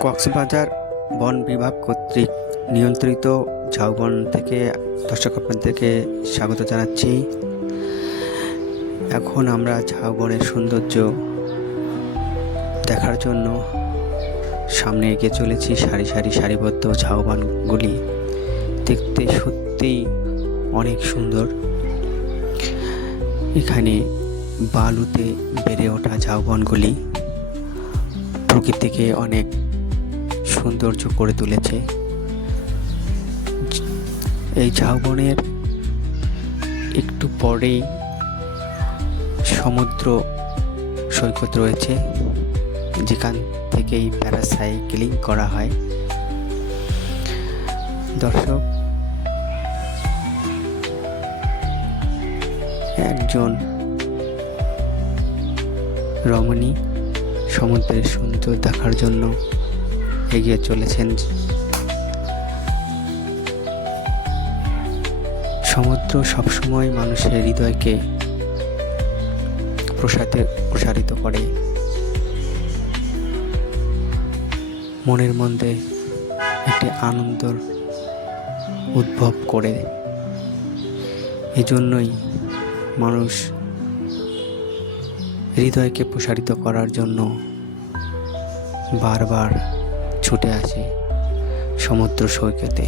কক্সবাজার বন বিভাগ কর্তৃক নিয়ন্ত্রিত ঝাউবন থেকে দর্শক আপনাদেরকে স্বাগত জানাচ্ছি। এখন আমরা ঝাউবনের সৌন্দর্য দেখার জন্য সামনে এগিয়ে চলেছি। সারি সারি সারিবদ্ধ ঝাউবনগুলি দেখতে সত্যিই অনেক সুন্দর। এখানে বালুতে বেড়ে ওঠা ঝাউবনগুলি প্রকৃতিকে অনেক সৌন্দর্য করে তুলেছে। এই ঝাউবনের একটু পরেই সমুদ্র সৈকত রয়েছে, যেখান থেকেই প্যারাসাইক্লিং করা হয়। দর্শক, একজন রমণী সমুদ্রের সৌন্দর্য দেখার জন্য এগিয়ে চলেছেন। সমুদ্র সবসময় মানুষের হৃদয়কে প্রসারিত করে, মনের মধ্যে একটি আনন্দ উদ্ভব করে। এজন্যই মানুষ হৃদয়কে প্রসারিত করার জন্য বারবার ছুটে আসে সমুদ্র সৈকতে।